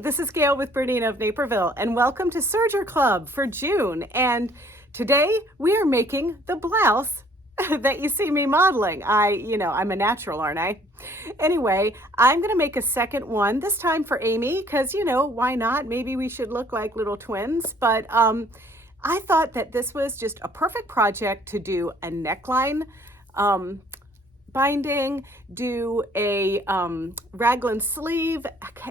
this is Gayle with BERNINA of Naperville, and welcome to Serger Club for June. And today we are making the blouse that you see me modeling. I'm a natural, aren't I? Anyway, I'm going to make a second one, this time for Amy, because, why not? Maybe we should look like little twins. But I thought that this was just a perfect project to do a neckline binding, do a raglan sleeve,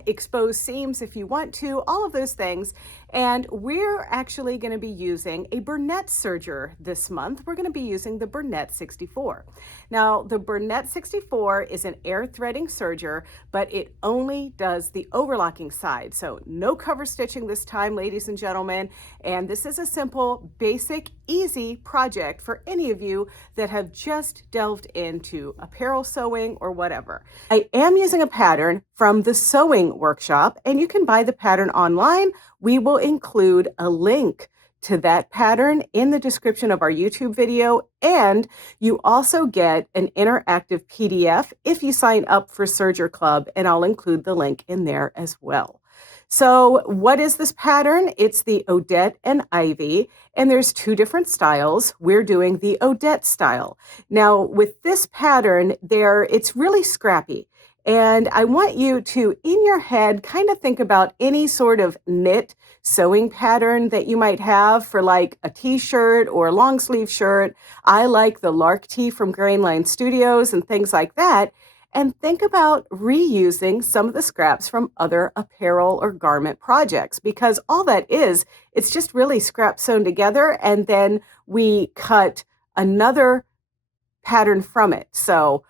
expose seams if you want to, all of those things. And we're actually going to be using a Bernette serger this month. We're going to be using the Bernette 64. Now, the Bernette 64 is an air threading serger, but it only does the overlocking side. So no cover stitching this time, ladies and gentlemen. And this is a simple, basic, easy project for any of you that have just delved into apparel sewing or whatever. I am using a pattern from the sewing workshop, and you can buy the pattern online. We will include a link to that pattern in the description of our YouTube video, and you also get an interactive PDF if you sign up for Serger Club, and I'll include the link in there as well. So what is this pattern? It's the Odette and Ivy, and there's two different styles. We're doing the Odette style. Now with this pattern it's really scrappy. And I want you to, in your head, kind of think about any sort of knit sewing pattern that you might have for like a t-shirt or a long sleeve shirt. I like the Lark tee from Neckline Studios and things like that. And think about reusing some of the scraps from other apparel or garment projects, because all that is, it's just really scrap sewn together, and then we cut another pattern from it. So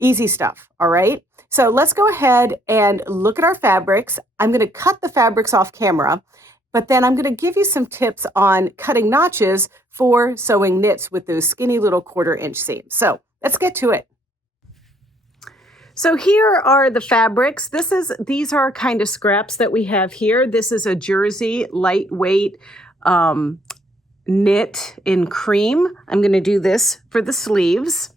easy stuff, all right? So let's go ahead and look at our fabrics. I'm going to cut the fabrics off camera, but then I'm going to give you some tips on cutting notches for sewing knits with those skinny little 1/4 inch seams. So let's get to it. So here are the fabrics. These are kind of scraps that we have here. This is a jersey lightweight knit in cream. I'm going to do this for the sleeves.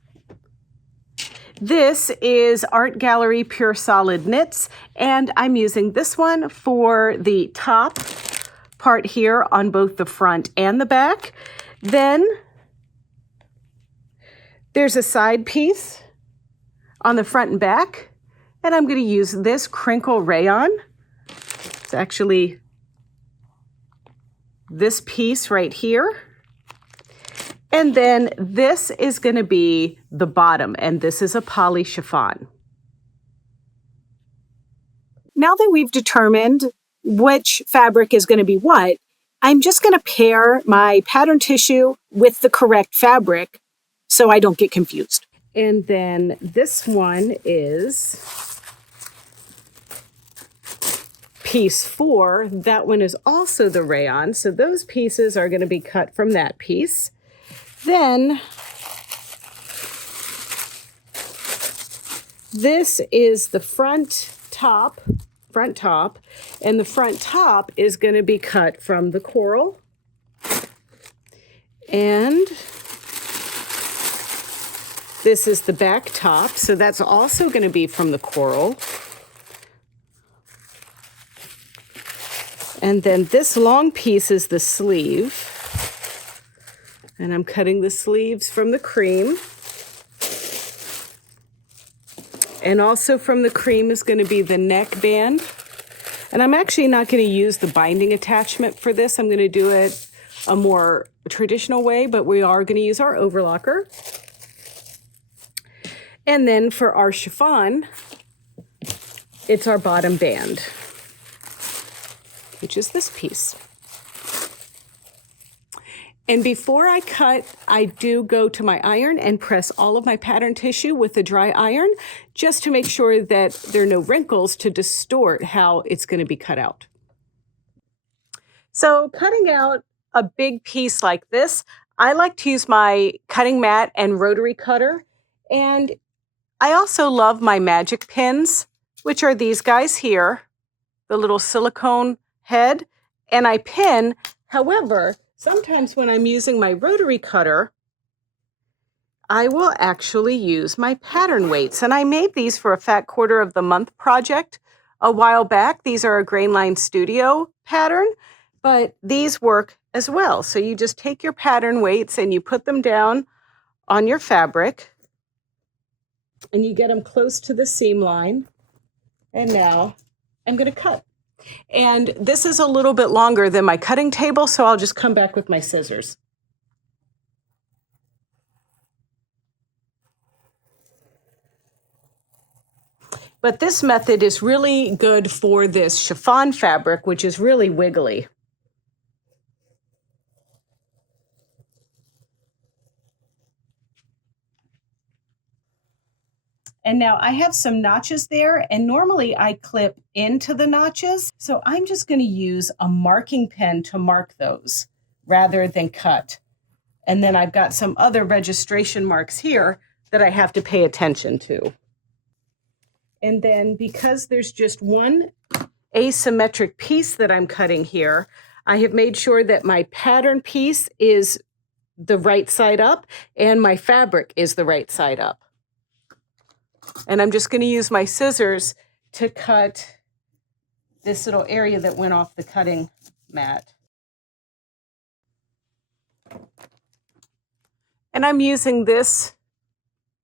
This is Art Gallery Pure Solid Knits, and I'm using this one for the top part here on both the front and the back. Then there's a side piece on the front and back, and I'm going to use this crinkle rayon. It's actually this piece right here. And then this is going to be the bottom, and this is a poly chiffon. Now that we've determined which fabric is going to be what, I'm just going to pair my pattern tissue with the correct fabric so I don't get confused. And then this one is piece 4. That one is also the rayon, so those pieces are going to be cut from that piece. Then this is the front top, and the front top is going to be cut from the coral. And this is the back top, so that's also going to be from the coral. And then this long piece is the sleeve. And I'm cutting the sleeves from the cream. And also from the cream is going to be the neck band. And I'm actually not going to use the binding attachment for this. I'm going to do it a more traditional way, but we are going to use our overlocker. And then for our chiffon, it's our bottom band, which is this piece. And before I cut, I do go to my iron and press all of my pattern tissue with a dry iron, just to make sure that there are no wrinkles to distort how it's going to be cut out. So cutting out a big piece like this, I like to use my cutting mat and rotary cutter. And I also love my magic pins, which are these guys here, the little silicone head, and I pin. However, sometimes when I'm using my rotary cutter, I will actually use my pattern weights. And I made these for a Fat Quarter of the Month project a while back. These are a Grainline Studio pattern, but these work as well. So you just take your pattern weights and you put them down on your fabric and you get them close to the seam line. And now I'm going to cut. And this is a little bit longer than my cutting table, so I'll just come back with my scissors. But this method is really good for this chiffon fabric, which is really wiggly. And now I have some notches there, and normally I clip into the notches. So I'm just going to use a marking pen to mark those rather than cut. And then I've got some other registration marks here that I have to pay attention to. And then because there's just one asymmetric piece that I'm cutting here, I have made sure that my pattern piece is the right side up and my fabric is the right side up. And I'm just going to use my scissors to cut this little area that went off the cutting mat. And I'm using this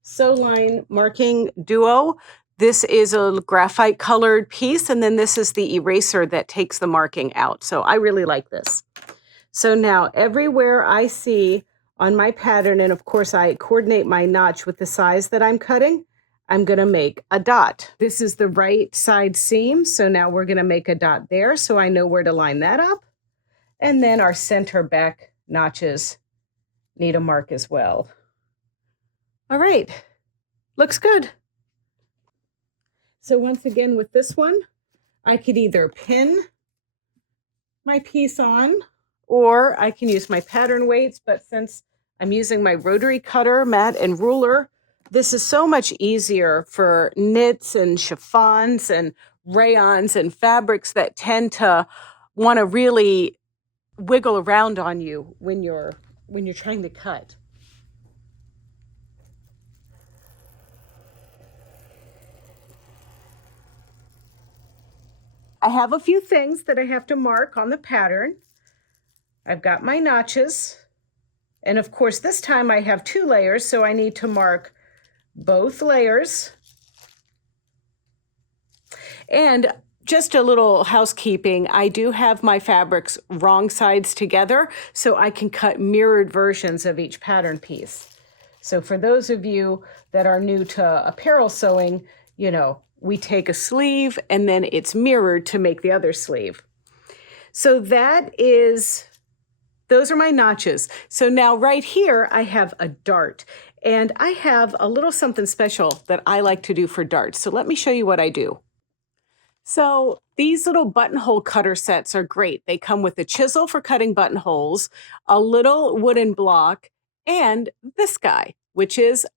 Sew Line marking duo. This is a graphite colored piece, and then this is the eraser that takes the marking out. So I really like this. So now everywhere I see on my pattern, and of course I coordinate my notch with the size that I'm cutting, I'm going to make a dot. This is the right side seam, so now we're going to make a dot there so I know where to line that up. And then our center back notches need a mark as well. All right, looks good. So once again with this one, I could either pin my piece on or I can use my pattern weights, but since I'm using my rotary cutter, mat, and ruler, this is so much easier for knits and chiffons and rayons and fabrics that tend to want to really wiggle around on you when you're trying to cut. I have a few things that I have to mark on the pattern. I've got my notches, and of course this time I have 2 layers, so I need to mark both layers. And just a little housekeeping, I do have my fabrics wrong sides together, so I can cut mirrored versions of each pattern piece. So for those of you that are new to apparel sewing, you know, we take a sleeve and then it's mirrored to make the other sleeve. So those are my notches. So now right here, I have a dart, and I have a little something special that I like to do for darts. So let me show you what I do. So these little buttonhole cutter sets are great. They come with a chisel for cutting buttonholes, a little wooden block, and this guy, which is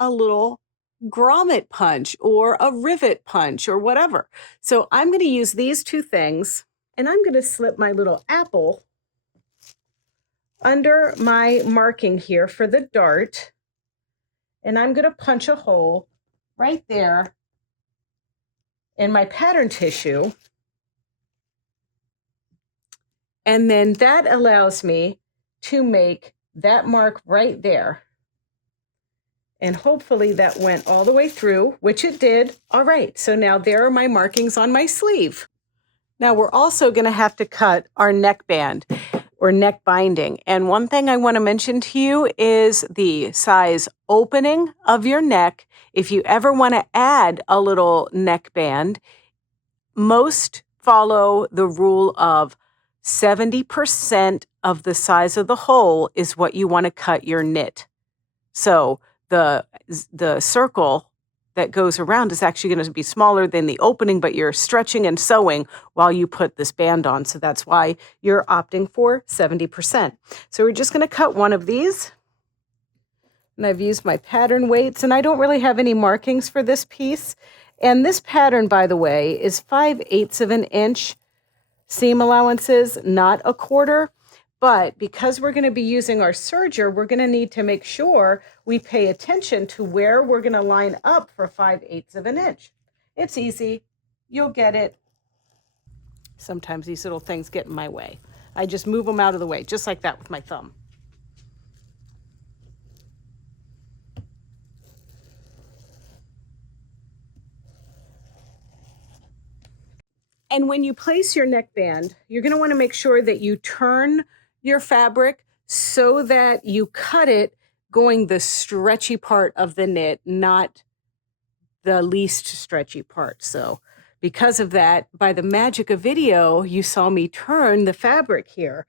a little grommet punch or a rivet punch or whatever. So I'm going to use these 2 things, and I'm going to slip my little apple under my marking here for the dart, and I'm going to punch a hole right there in my pattern tissue, and then that allows me to make that mark right there. And hopefully that went all the way through, which it did. All right, so now there are my markings on my sleeve. Now we're also going to have to cut our neckband or neck binding. And one thing I want to mention to you is the size opening of your neck. If you ever want to add a little neckband, most follow the rule of 70% of the size of the hole is what you want to cut your knit. So the circle that goes around is actually going to be smaller than the opening, but you're stretching and sewing while you put this band on. So that's why you're opting for 70%. So we're just going to cut one of these. And I've used my pattern weights, and I don't really have any markings for this piece. And this pattern, by the way, is 5/8 of an inch seam allowances, not a quarter. But because we're going to be using our serger, we're going to need to make sure we pay attention to where we're going to line up for 5/8 of an inch. It's easy. you'll get it. Sometimes these little things get in my way. I just move them out of the way, just like that with my thumb. And when you place your neckband, you're going to want to make sure that you turn your fabric so that you cut it going the stretchy part of the knit, not the least stretchy part. So because of that, by the magic of video, you saw me turn the fabric here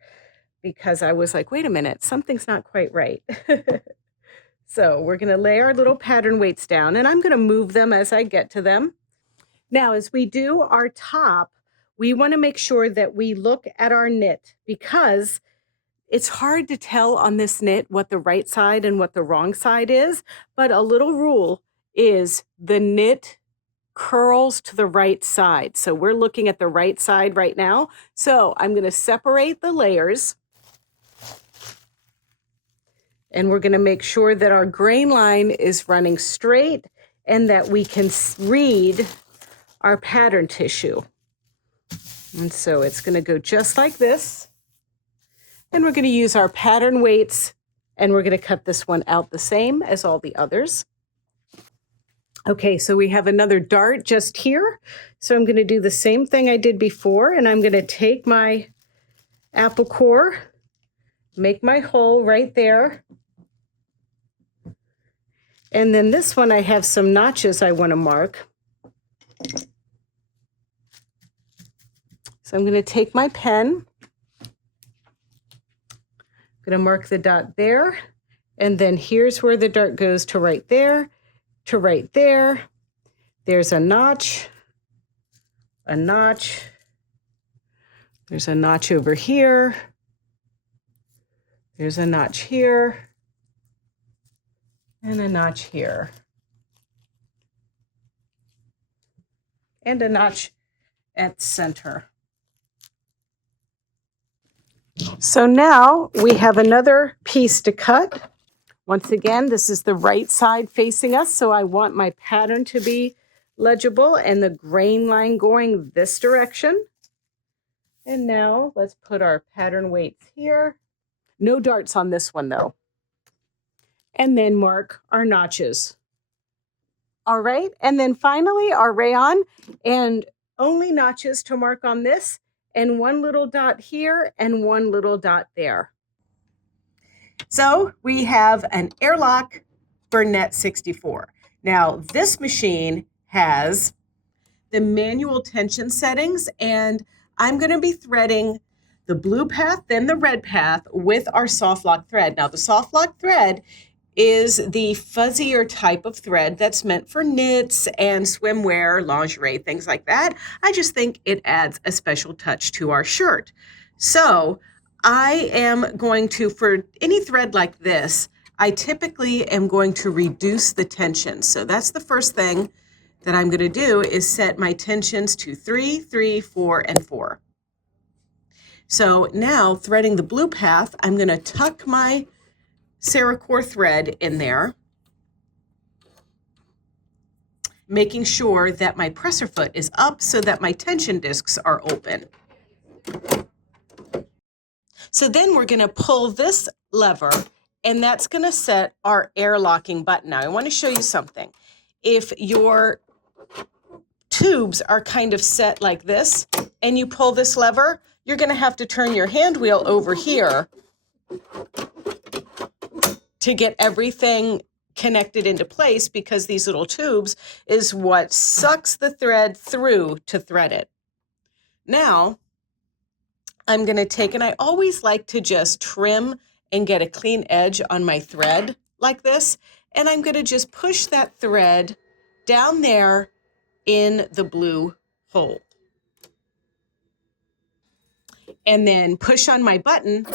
because I was like, wait a minute, something's not quite right. So we're going to lay our little pattern weights down, and I'm going to move them as I get to them. Now, as we do our top, we want to make sure that we look at our knit because it's hard to tell on this knit what the right side and what the wrong side is, but a little rule is the knit curls to the right side. So we're looking at the right side right now. So I'm going to separate the layers, and we're going to make sure that our grain line is running straight and that we can read our pattern tissue. And so it's going to go just like this. And we're going to use our pattern weights, and we're going to cut this one out the same as all the others. Okay, so we have another dart just here. So I'm going to do the same thing I did before, and I'm going to take my apple core, make my hole right there. And then this one, I have some notches I want to mark. So I'm going to take my pen. I'm going to mark the dot there. And then here's where the dart goes to right there, to right there. There's a notch, a notch. There's a notch over here. There's a notch here. And a notch here. And a notch at center. So now we have another piece to cut. Once again, this is the right side facing us, so I want my pattern to be legible and the grain line going this direction. And now let's put our pattern weights here. No darts on this one though. And then mark our notches. All right, and then finally our rayon, and only notches to mark on this, and one little dot here and one little dot there. So we have an airlock Bernina 64. Now this machine has the manual tension settings, and I'm going to be threading the blue path, then the red path with our soft lock thread. Now the soft lock thread is the fuzzier type of thread that's meant for knits and swimwear, lingerie, things like that. I just think it adds a special touch to our shirt. So I am going to, for any thread like this, I typically am going to reduce the tension. So that's the first thing that I'm going to do is set my tensions to 3, 3, 4, and 4. So now threading the blue path, I'm going to tuck my Serger thread in there, making sure that my presser foot is up so that my tension discs are open. So then we're going to pull this lever, and that's going to set our air locking button. Now I want to show you something. If your tubes are kind of set like this and you pull this lever, you're going to have to turn your hand wheel over here to get everything connected into place, because these little tubes is what sucks the thread through to thread it. Now, I'm going to take, and I always like to just trim and get a clean edge on my thread like this, and I'm going to just push that thread down there in the blue hole. And then push on my button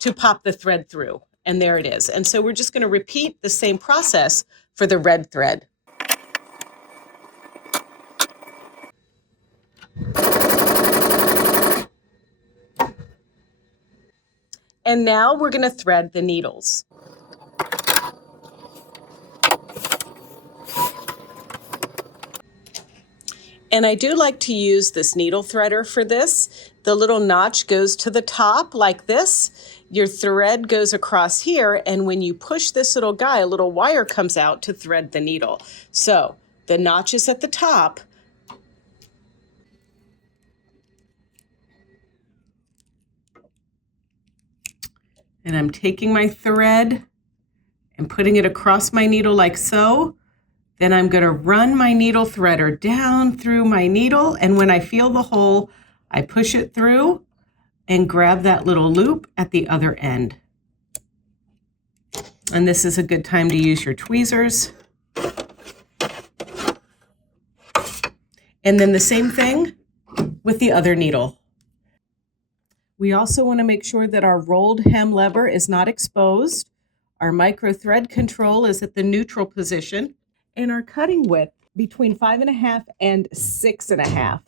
to pop the thread through. And there it is. And so we're just going to repeat the same process for the red thread. And now we're going to thread the needles. And I do like to use this needle threader for this. The little notch goes to the top like this. Your thread goes across here, and when you push this little guy, a little wire comes out to thread the needle. So the notch is at the top. And I'm taking my thread and putting it across my needle like so. Then I'm going to run my needle threader down through my needle, and when I feel the hole, I push it through and grab that little loop at the other end. And this is a good time to use your tweezers. And then the same thing with the other needle. We also want to make sure that our rolled hem lever is not exposed. Our micro thread control is at the neutral position, and our cutting width between 5.5 and 6.5.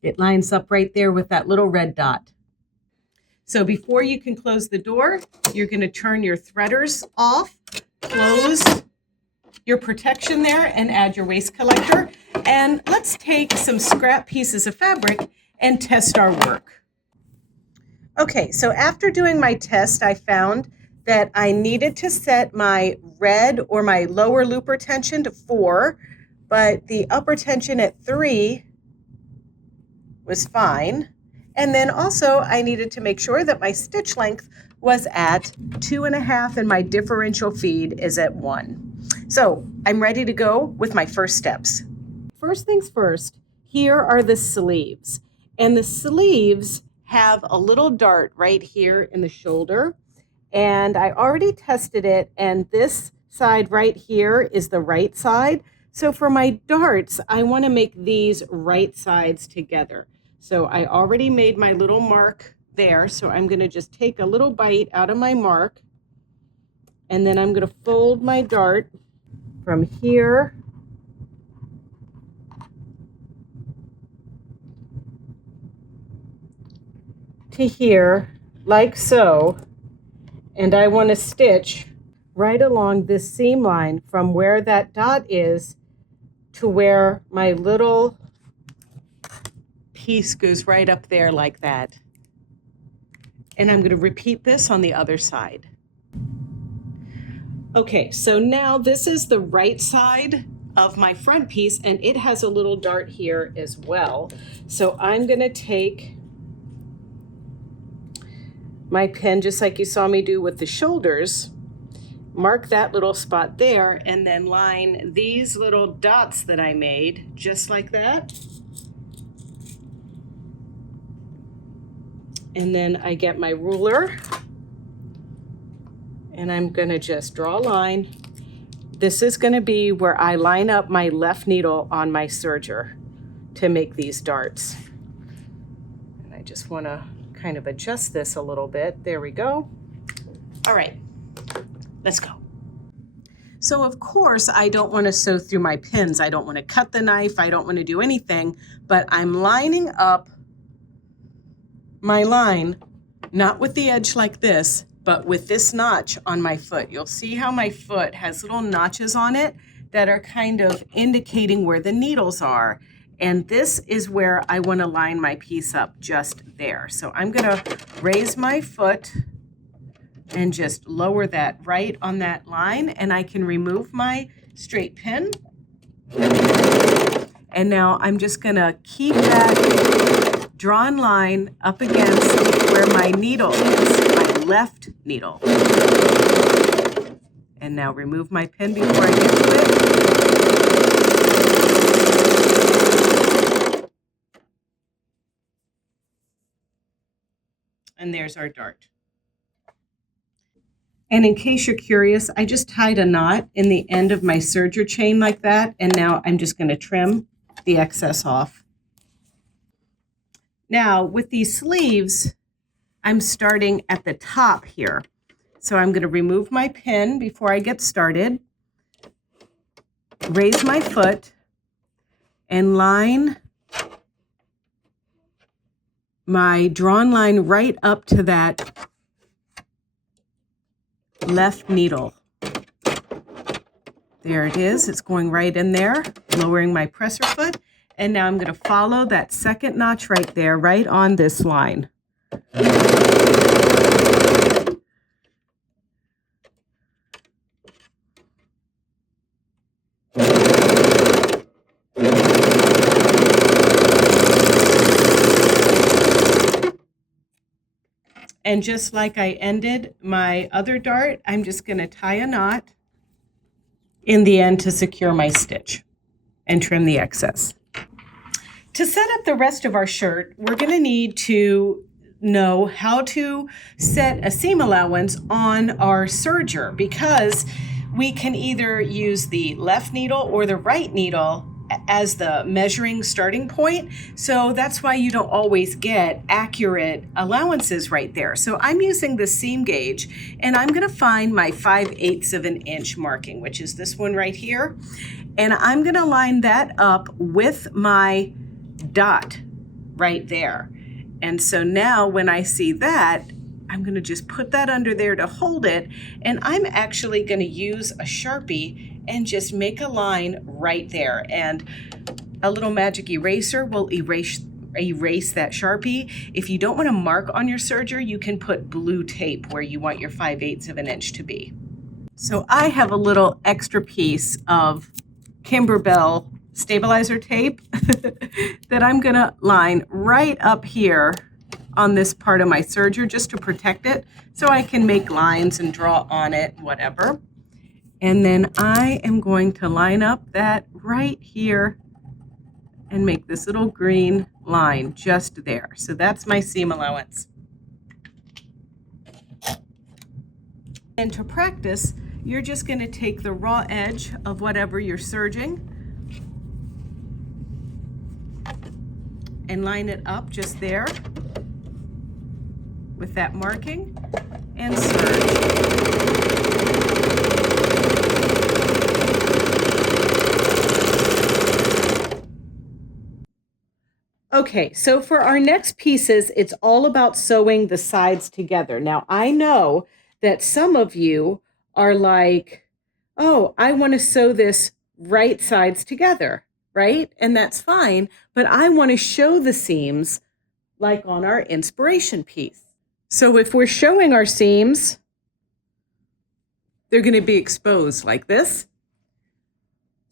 It lines up right there with that little red dot. So before you can close the door, you're going to turn your threaders off, close your protection there, and add your waste collector. And let's take some scrap pieces of fabric and test our work. Okay, so after doing my test, I found that I needed to set my red or my lower looper tension to 4, but the upper tension at 3 was fine. And then also I needed to make sure that my stitch length was at 2.5 and my differential feed is at 1. So I'm ready to go with my first steps. First things first, here are the sleeves. And the sleeves have a little dart right here in the shoulder. And I already tested it, and this side right here is the right side. So for my darts, I want to make these right sides together. So I already made my little mark there. So I'm going to just take a little bite out of my mark, and then I'm going to fold my dart from here to here, like so. And I want to stitch right along this seam line from where that dot is to where my little piece goes right up there like that. And I'm going to repeat this on the other side. Okay, so now this is the right side of my front piece, and it has a little dart here as well. So I'm going to take my pen, just like you saw me do with the shoulders, mark that little spot there, and then line these little dots that I made just like that. And then I get my ruler, and I'm going to just draw a line. This is going to be where I line up my left needle on my serger to make these darts. And I just want to kind of adjust this a little bit. There we go. All right, let's go. So of course, I don't want to sew through my pins. I don't want to cut the knife. I don't want to do anything, but I'm lining up my line, not with the edge like this, but with this notch on my foot. You'll see how my foot has little notches on it that are kind of indicating where the needles are. And this is where I want to line my piece up, just there. So I'm going to raise my foot and just lower that right on that line, and I can remove my straight pin. And now I'm just going to keep that drawn line up against where my needle is, my left needle. And now remove my pin before I get to it. And there's our dart. And in case you're curious, I just tied a knot in the end of my serger chain like that, and now I'm just going to trim the excess off. Now with these sleeves, I'm starting at the top here. So I'm going to remove my pin before I get started, raise my foot, and line my drawn line right up to that left needle. There it is. It's going right in there, lowering my presser foot. And now I'm going to follow that second notch right there, right on this line. And just like I ended my other dart, I'm just going to tie a knot in the end to secure my stitch and trim the excess. To set up the rest of our shirt, we're going to need to know how to set a seam allowance on our serger, because we can either use the left needle or the right needle as the measuring starting point. So that's why you don't always get accurate allowances right there. So I'm using the seam gauge, and I'm going to find my 5/8 of an inch marking, which is this one right here. And I'm going to line that up with my dot right there. And so now when I see that, I'm going to just put that under there to hold it. And I'm actually going to use a Sharpie and just make a line right there. And a little magic eraser will erase that Sharpie. If you don't want to mark on your serger, you can put blue tape where you want your 5/8 of an inch to be. So I have a little extra piece of Kimberbell stabilizer tape that I'm going to line right up here on this part of my serger just to protect it, so I can make lines and draw on it, whatever. And then I am going to line up that right here and make this little green line just there. So that's my seam allowance. And to practice, you're just going to take the raw edge of whatever you're serging and line it up just there with that marking and serge. Okay, so for our next pieces, it's all about sewing the sides together. Now, I know that some of you are like, oh, I want to sew this right sides together, right? And that's fine, but I want to show the seams like on our inspiration piece. So if we're showing our seams, they're going to be exposed like this.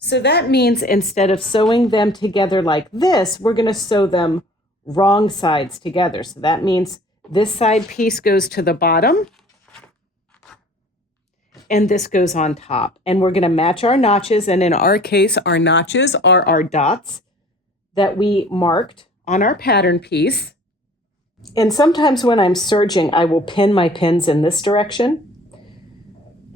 So that means instead of sewing them together like this, we're going to sew them wrong sides together. So that means this side piece goes to the bottom and this goes on top. And we're going to match our notches. And in our case, our notches are our dots that we marked on our pattern piece. And sometimes when I'm serging, I will pin my pins in this direction.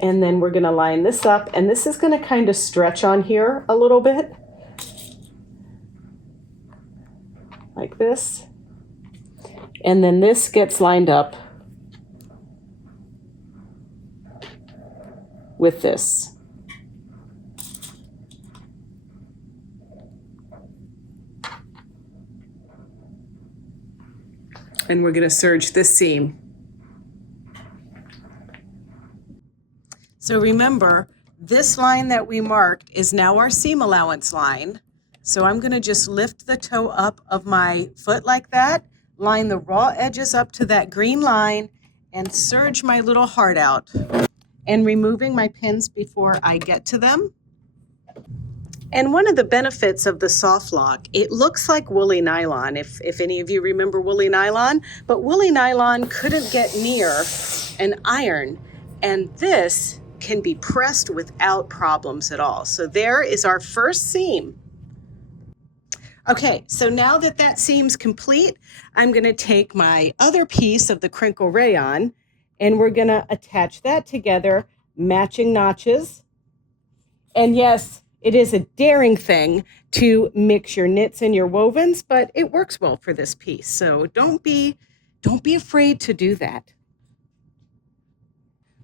And then we're going to line this up, and this is going to kind of stretch on here a little bit, like this. And then this gets lined up with this. And we're going to serge this seam. So remember, this line that we marked is now our seam allowance line. So I'm going to just lift the toe up of my foot like that, line the raw edges up to that green line, and serge my little heart out. And removing my pins before I get to them. And one of the benefits of the soft lock, it looks like woolly nylon, if any of you remember woolly nylon, but woolly nylon couldn't get near an iron. And this can be pressed without problems at all. So there is our first seam. Okay, so now that that seam's complete, I'm going to take my other piece of the crinkle rayon and we're going to attach that together, matching notches. And yes, it is a daring thing to mix your knits and your wovens, but it works well for this piece. So don't be afraid to do that.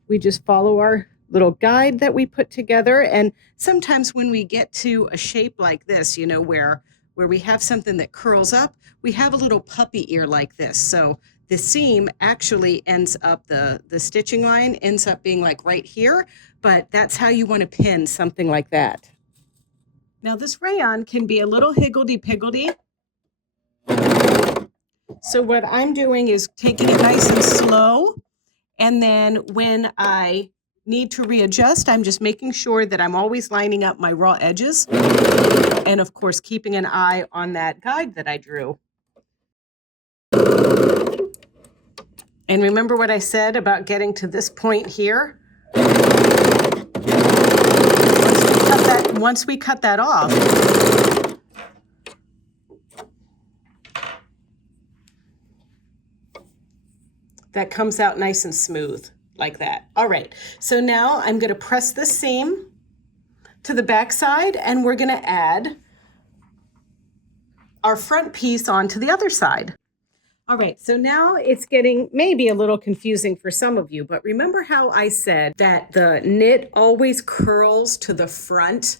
We just follow our little guide that we put together. And sometimes when we get to a shape like this, you know, where we have something that curls up, we have a little puppy ear like this. So the seam actually ends up, the stitching line ends up being like right here, but that's how you want to pin something like that. Now this rayon can be a little higgledy-piggledy. So what I'm doing is taking it nice and slow. And then when I need to readjust, I'm just making sure that I'm always lining up my raw edges. And of course, keeping an eye on that guide that I drew. And remember what I said about getting to this point here? Once we cut that off, that comes out nice and smooth like that. All right, so now I'm gonna press this seam to the back side and we're gonna add our front piece onto the other side. All right, so now it's getting maybe a little confusing for some of you, but remember how I said that the knit always curls to the front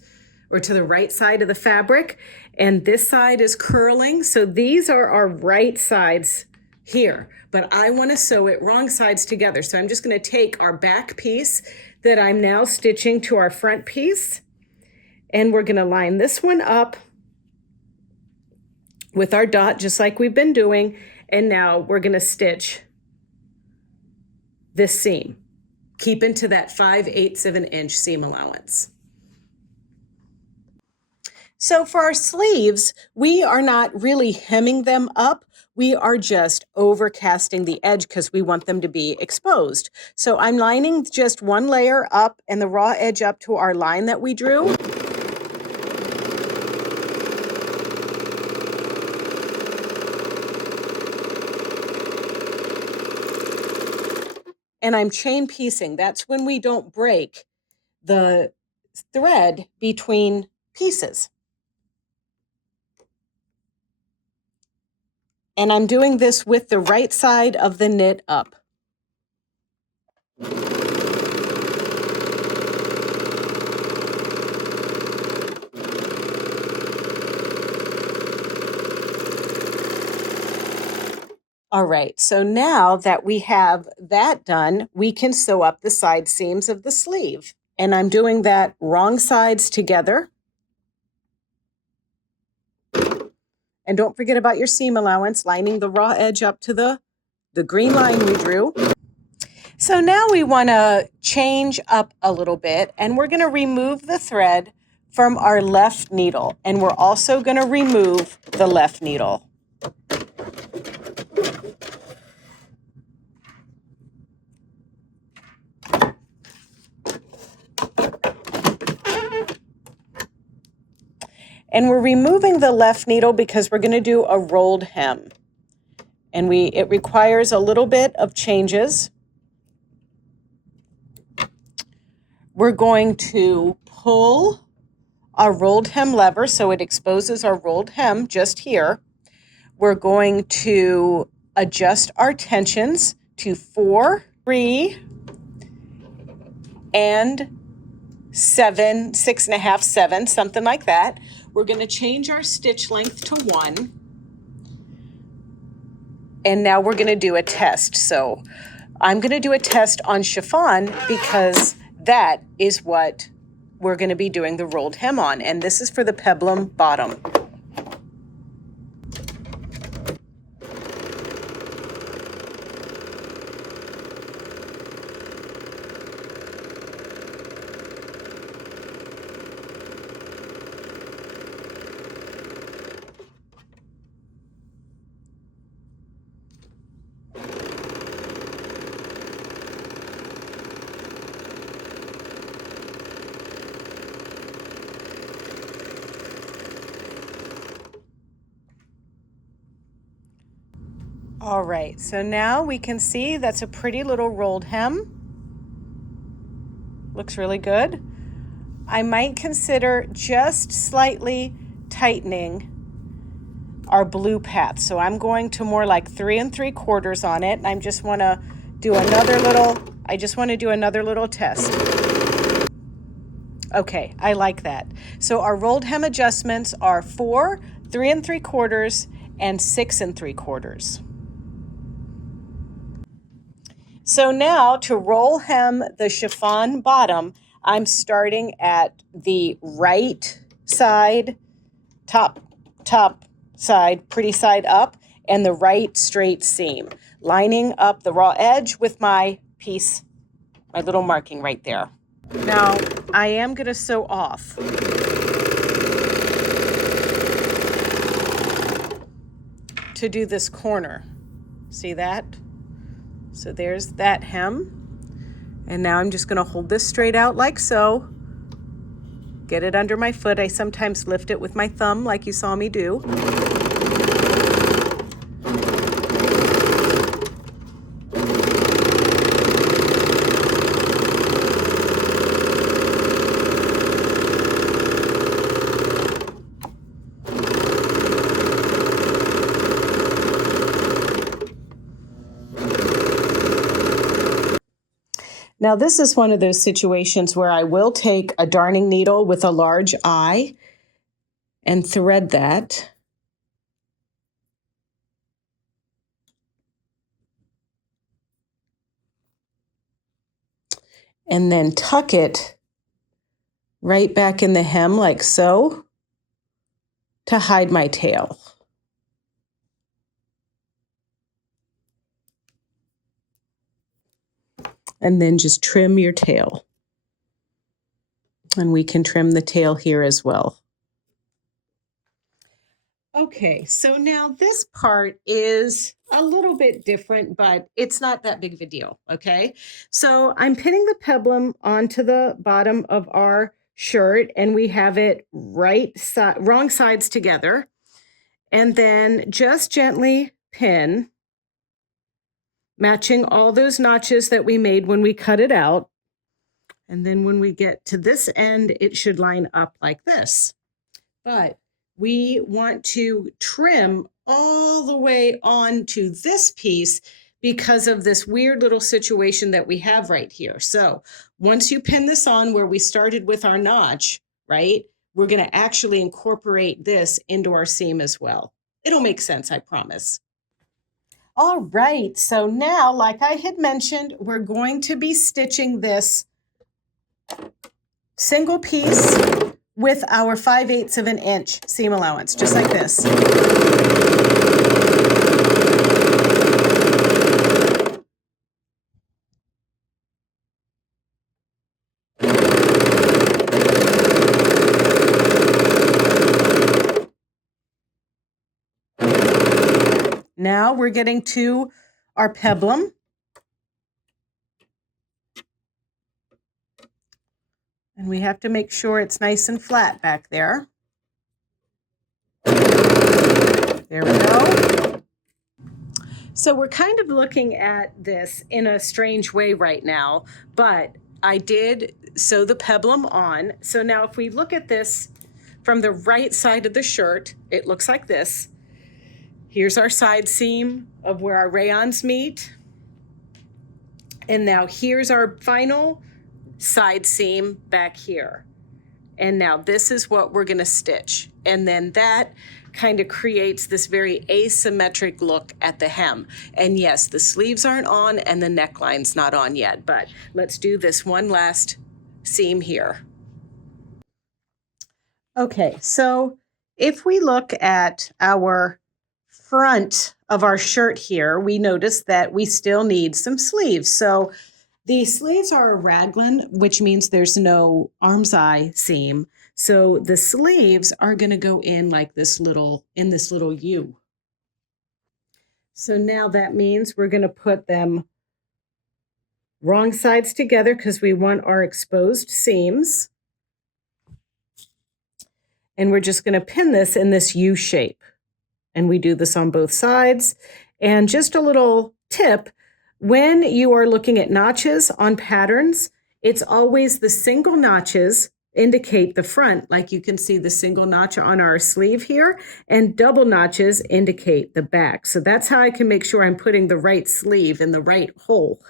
or to the right side of the fabric, and this side is curling. So these are our right sides here, but I want to sew it wrong sides together. So I'm just going to take our back piece that I'm now stitching to our front piece, and we're going to line this one up with our dot just like we've been doing. And now we're going to stitch this seam, keeping to that 5/8 of an inch seam allowance. So for our sleeves, we are not really hemming them up. We are just overcasting the edge because we want them to be exposed. So I'm lining just one layer up and the raw edge up to our line that we drew. And I'm chain piecing. That's when we don't break the thread between pieces. And I'm doing this with the right side of the knit up. All right, so now that we have that done, we can sew up the side seams of the sleeve. And I'm doing that wrong sides together. And don't forget about your seam allowance, lining the raw edge up to the green line we drew. So now we want to change up a little bit, and we're going to remove the thread from our left needle. And we're also going to remove the left needle. And we're removing the left needle because we're going to do a rolled hem. And it requires a little bit of changes. We're going to pull our rolled hem lever so it exposes our rolled hem just here. We're going to adjust our tensions to 4, 3, and 7, 6.5, 7, something like that. We're going to change our stitch length to 1. And now we're going to do a test. So I'm going to do a test on chiffon because that is what we're going to be doing the rolled hem on. And this is for the peplum bottom. All right, so now we can see that's a pretty little rolled hem. Looks really good. I might consider just slightly tightening our blue path. So I'm going to more like 3 3/4 on it. And I just want to do another little test. Okay, I like that. So our rolled hem adjustments are 4, 3 3/4, and 6 3/4. So now to roll hem the chiffon bottom, I'm starting at the right side, top side, pretty side up, and the right straight seam, lining up the raw edge with my piece, my little marking right there. Now, I am going to sew off. To do this corner. See that? So there's that hem. And now I'm just going to hold this straight out like so. Get it under my foot. I sometimes lift it with my thumb like you saw me do. Now this is one of those situations where I will take a darning needle with a large eye and thread that. And then tuck it right back in the hem like so to hide my tail. And then just trim your tail. And we can trim the tail here as well. Okay, so now this part is a little bit different, but it's not that big of a deal, okay? So I'm pinning the peplum onto the bottom of our shirt, and we have it wrong sides together. And then just gently pin, matching all those notches that we made when we cut it out. And then when we get to this end, it should line up like this. But we want to trim all the way onto this piece because of this weird little situation that we have right here. So once you pin this on where we started with our notch, right, we're going to actually incorporate this into our seam as well. It'll make sense, I promise. All right, so now, like I had mentioned, we're going to be stitching this single piece with our 5/8 of an inch seam allowance, just like this. Now we're getting to our peplum. And we have to make sure it's nice and flat back there. There we go. So we're kind of looking at this in a strange way right now, but I did sew the peplum on. So now if we look at this from the right side of the shirt, it looks like this. Here's our side seam of where our rayons meet. And now here's our final side seam back here. And now this is what we're going to stitch. And then that kind of creates this very asymmetric look at the hem. And yes, the sleeves aren't on and the neckline's not on yet, but let's do this one last seam here. Okay, so if we look at our front of our shirt here, we notice that we still need some sleeves. So the sleeves are a raglan, which means there's no arm's eye seam. So the sleeves are going to go in like this little U. So now that means we're going to put them wrong sides together because we want our exposed seams. And we're just going to pin this in this U shape. And we do this on both sides. And just a little tip, when you are looking at notches on patterns, it's always the single notches indicate the front, like you can see the single notch on our sleeve here, and double notches indicate the back. So that's how I can make sure I'm putting the right sleeve in the right hole.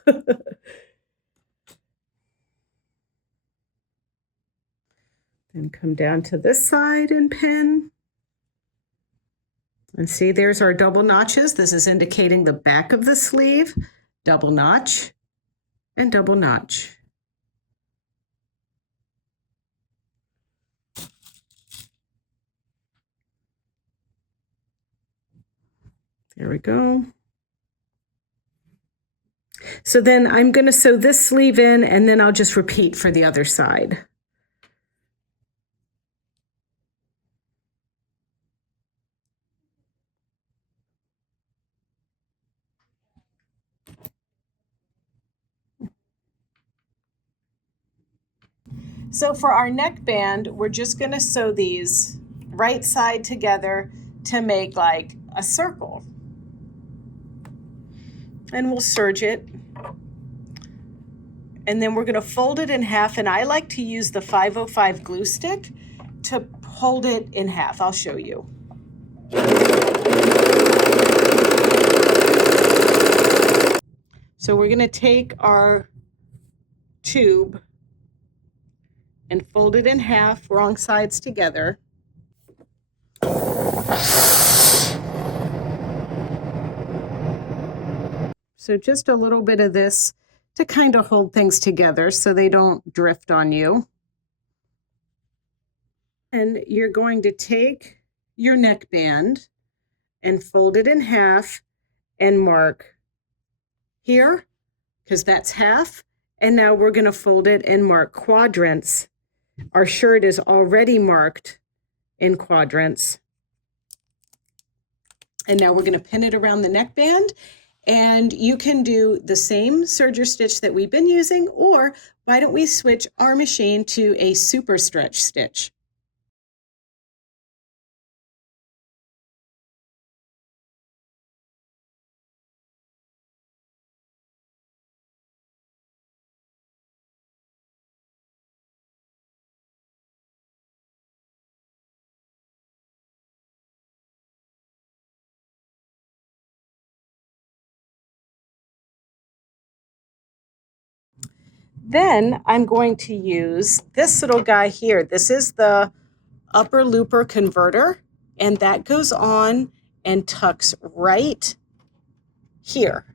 Then come down to this side and pin. And see, there's our double notches. This is indicating the back of the sleeve. Double notch and double notch. There we go. So then I'm going to sew this sleeve in, and then I'll just repeat for the other side. So for our neckband, we're just going to sew these right side together to make like a circle. And we'll serge it. And then we're going to fold it in half, and I like to use the 505 glue stick to hold it in half. I'll show you. So we're going to take our tube and fold it in half, wrong sides together. So just a little bit of this to kind of hold things together so they don't drift on you. And you're going to take your neckband and fold it in half and mark here, because that's half. And now we're going to fold it and mark quadrants. Our shirt is already marked in quadrants. And now we're going to pin it around the neckband. And you can do the same serger stitch that we've been using, or why don't we switch our machine to a super stretch stitch? Then I'm going to use this little guy here. This is the upper looper converter, and that goes on and tucks right here.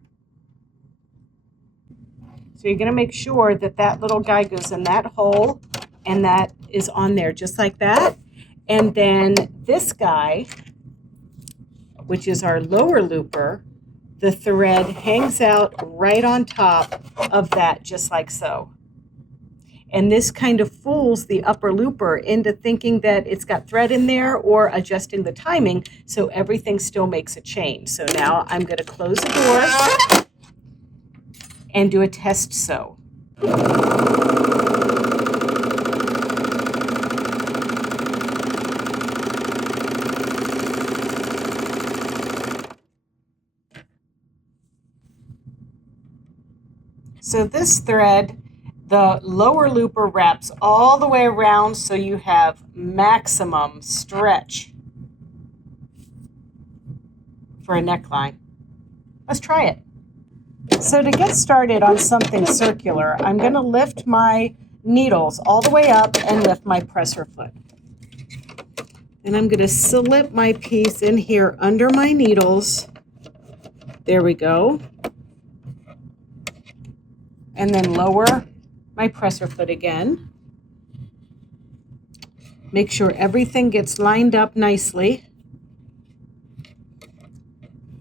So you're going to make sure that that little guy goes in that hole, and that is on there just like that. And then this guy, which is our lower looper, the thread hangs out right on top of that, just like so. And this kind of fools the upper looper into thinking that it's got thread in there or adjusting the timing, so everything still makes a chain. So now I'm going to close the door and do a test sew. So this thread, the lower looper wraps all the way around, so you have maximum stretch for a neckline. Let's try it. So to get started on something circular, I'm going to lift my needles all the way up and lift my presser foot. And I'm going to slip my piece in here under my needles. There we go. And then lower my presser foot again. Make sure everything gets lined up nicely.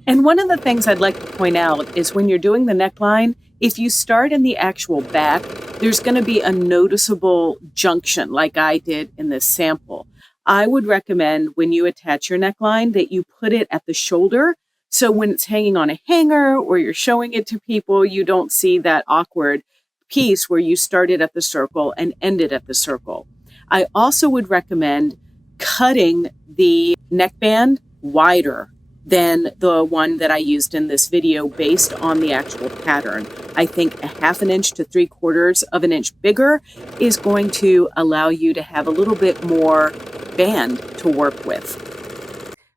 And one of the things I'd like to point out is when you're doing the neckline, if you start in the actual back, there's going to be a noticeable junction like I did in this sample. I would recommend when you attach your neckline that you put it at the shoulder. So when it's hanging on a hanger or you're showing it to people, you don't see that awkward piece where you started at the circle and ended at the circle. I also would recommend cutting the neckband wider than the one that I used in this video based on the actual pattern. I think a 1/2 inch to 3/4 of an inch bigger is going to allow you to have a little bit more band to work with.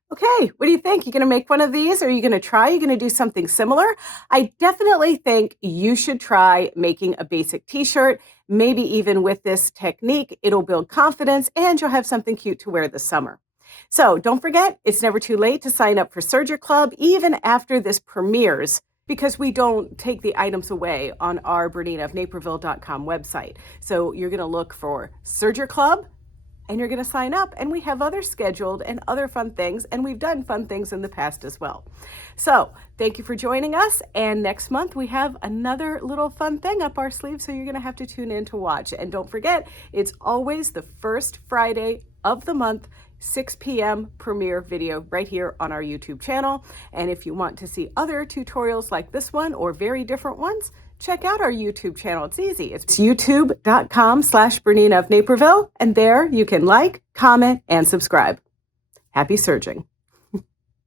Okay, what do you think? You going to make one of these? Or are you going to try? You're going to do something similar? I definitely think you should try making a basic t-shirt. Maybe even with this technique, it'll build confidence and you'll have something cute to wear this summer. So don't forget, it's never too late to sign up for Serger Club, even after this premieres, because we don't take the items away on our BERNINA of Naperville.com website. So you're going to look for Serger Club and you're going to sign up, and we have other scheduled and other fun things, and we've done fun things in the past as well. So thank you for joining us, and next month we have another little fun thing up our sleeve, so you're going to have to tune in to watch. And don't forget, it's always the first Friday of the month, 6 p.m. premiere video right here on our YouTube channel. And if you want to see other tutorials like this one or very different ones, check out our YouTube channel. It's easy. It's youtube.com/BERNINA of Naperville. And there you can like, comment, and subscribe. Happy serging.